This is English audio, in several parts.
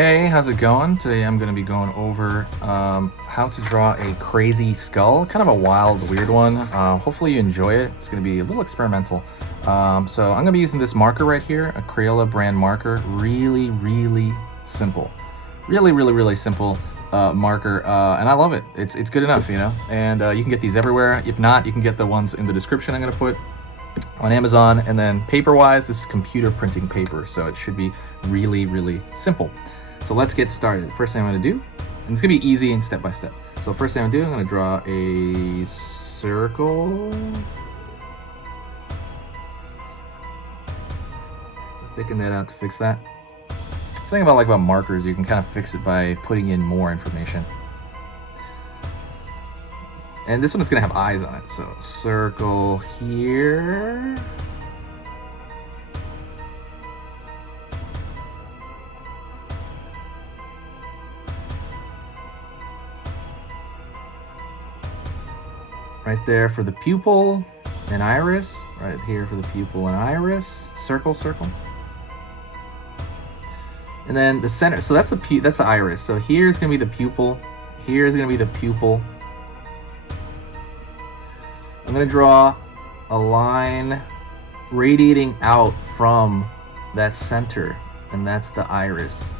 Hey, how's it going? Today I'm going to be going over how to draw a crazy skull, kind of a wild, weird one. Hopefully you enjoy it. It's going to be a little experimental. So I'm going to be using this marker right here, a Crayola brand marker. Really simple. Really simple marker, and I love it. It's good enough, you know, and you can get these everywhere. If not, you can get the ones in the description I'm going to put on Amazon. And then paper-wise, this is computer printing paper, so it should be really simple. So let's get started. The first thing I'm going to do, and it's going to be easy and step by step. So first thing I'm going to do, I'm going to draw a circle. Thicken that out to fix that. The thing about markers, you can kind of fix it by putting in more information. And this one is going to have eyes on it. So circle here. Right there for the pupil and iris. Right here for the pupil and iris. Circle. And then the center. So that's the iris. So here's gonna be the pupil. Here's gonna be the pupil. I'm gonna draw a line radiating out from that center, and that's the iris.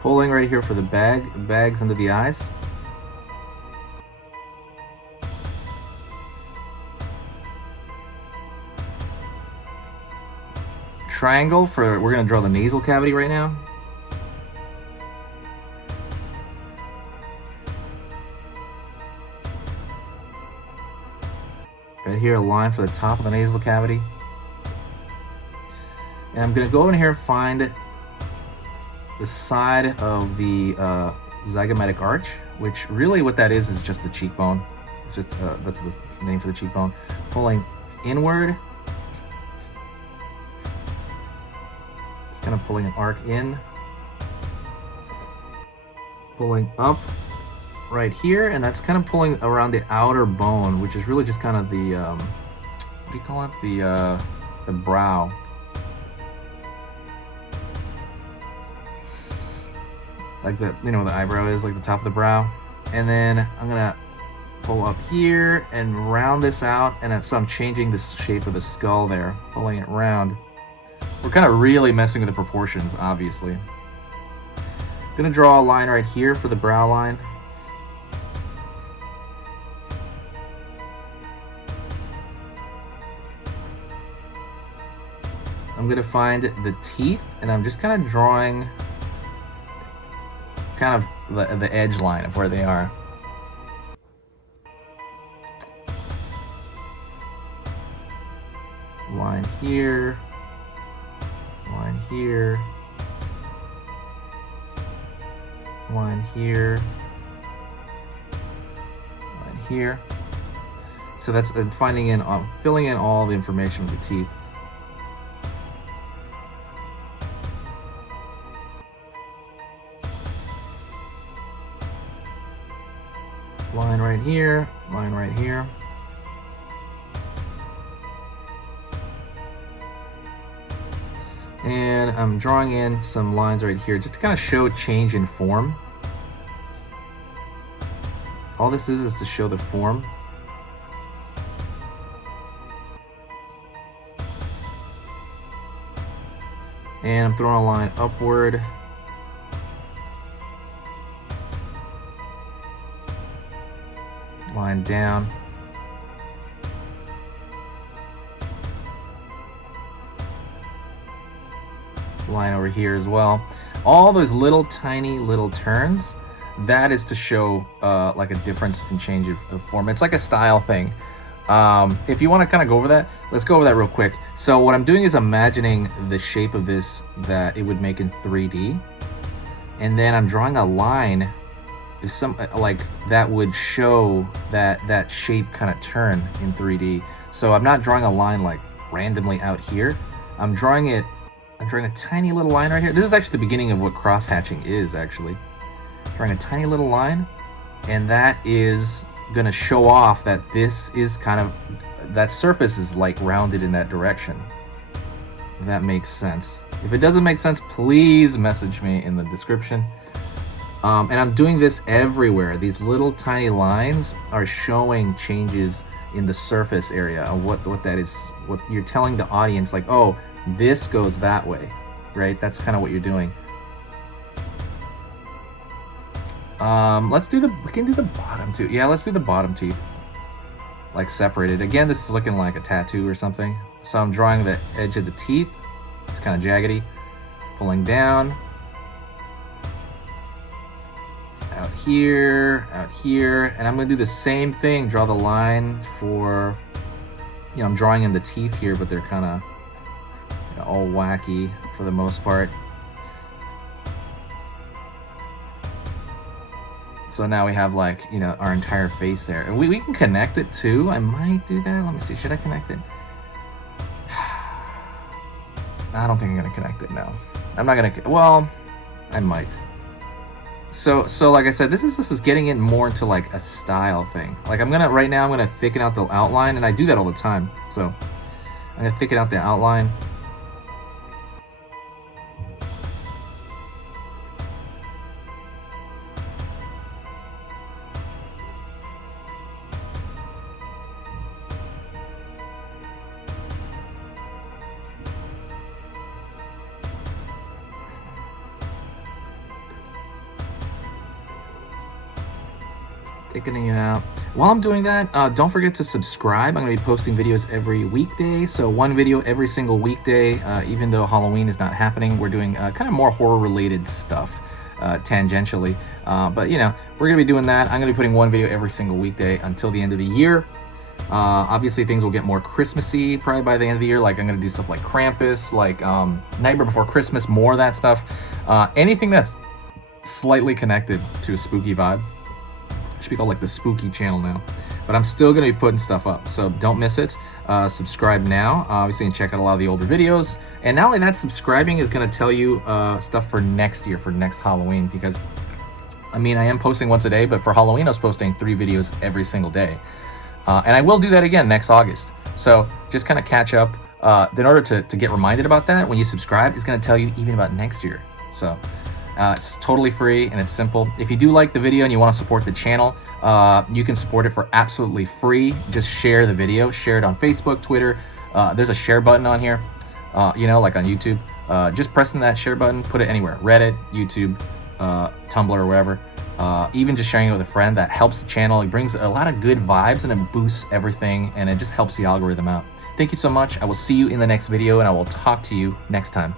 Pulling right here for the bags under the eyes. Triangle for, we're going to draw the nasal cavity right now. Right here, a line for the top of the nasal cavity. And I'm going to go in here and find the side of the zygomatic arch, which really what that is just the cheekbone. It's just that's the name for the cheekbone. Pulling inward, just kind of pulling an arc in, pulling up right here, and that's kind of pulling around the outer bone, which is really just kind of the what do you call it? The brow. Like the, you know, the eyebrow is like the top of the brow. And then I'm gonna pull up here and round this out, and so I'm changing the shape of the skull there, pulling it round. We're kind of really messing with the proportions, obviously. I'm gonna draw a line right here for the brow line. I'm gonna find the teeth, and I'm just kind of drawing kind of the edge line of where they are. Line here, line here, line here, line here. So that's filling in all the information with the teeth. Line right here, line right here. And I'm drawing in some lines right here just to kind of show change in form. All this is to show the form. And I'm throwing a line upward. Line down. Line over here as well. All those little tiny little turns, that is to show like a difference in change of form. It's like a style thing. If you want to kind of go over that, let's go over that real quick. So what I'm doing is imagining the shape of this that it would make in 3D, and then I'm drawing a line is some like that would show that shape kind of turn in 3D. So I'm not drawing a line like randomly out here. I'm drawing a tiny little line right here. This is actually the beginning of what cross hatching is, actually. Drawing a tiny little line, and that is gonna show off that this is kind of, that surface is like rounded in that direction. If that makes sense. If it doesn't make sense, please message me in the description. And I'm doing this everywhere. These little tiny lines are showing changes in the surface area of what that is, what you're telling the audience, like, oh, this goes that way, right? That's kind of what you're doing. We can do the bottom too. Yeah, let's do the bottom teeth, like separated. Again, this is looking like a tattoo or something. So I'm drawing the edge of the teeth. It's kind of jaggedy, pulling down. Out here, and I'm gonna do the same thing, draw the line for, you know, I'm drawing in the teeth here, but they're kind of, you know, all wacky for the most part. So now we have, like, you know, our entire face there. And we can connect it too. I might do that. Let me see, should I connect it? I don't think I'm gonna connect it, no. I'm not gonna, well, I might. So like I said, this is getting it more into like a style thing. Like right now I'm gonna thicken out the outline, and I do that all the time. So I'm gonna thicken out the outline. Thickening it out. While I'm doing that, don't forget to subscribe. I'm going to be posting videos every weekday. So one video every single weekday, even though Halloween is not happening. We're doing kind of more horror related stuff tangentially. But you know, we're going to be doing that. I'm going to be putting one video every single weekday until the end of the year. Obviously things will get more Christmassy probably by the end of the year. Like I'm going to do stuff like Krampus, like Nightmare Before Christmas, more of that stuff. Anything that's slightly connected to a spooky vibe. Should be called like the spooky channel now, but I'm still going to be putting stuff up, so don't miss it. Subscribe now, obviously, and check out a lot of the older videos. And not only that, subscribing is going to tell you stuff for next year, for next Halloween, because I mean, I am posting once a day, but for Halloween I was posting 3 videos every single day, and I will do that again next August. So just kind of catch up. In order to get reminded about that, when you subscribe, it's going to tell you even about next year. So it's totally free and it's simple. If you do like the video and you want to support the channel, you can support it for absolutely free. Just share the video, share it on Facebook, Twitter. There's a share button on here, you know, like on YouTube. Just pressing that share button, put it anywhere, Reddit, YouTube, Tumblr, or wherever. Even just sharing it with a friend, that helps the channel. It brings a lot of good vibes and it boosts everything, and it just helps the algorithm out. Thank you so much. I will see you in the next video, and I will talk to you next time.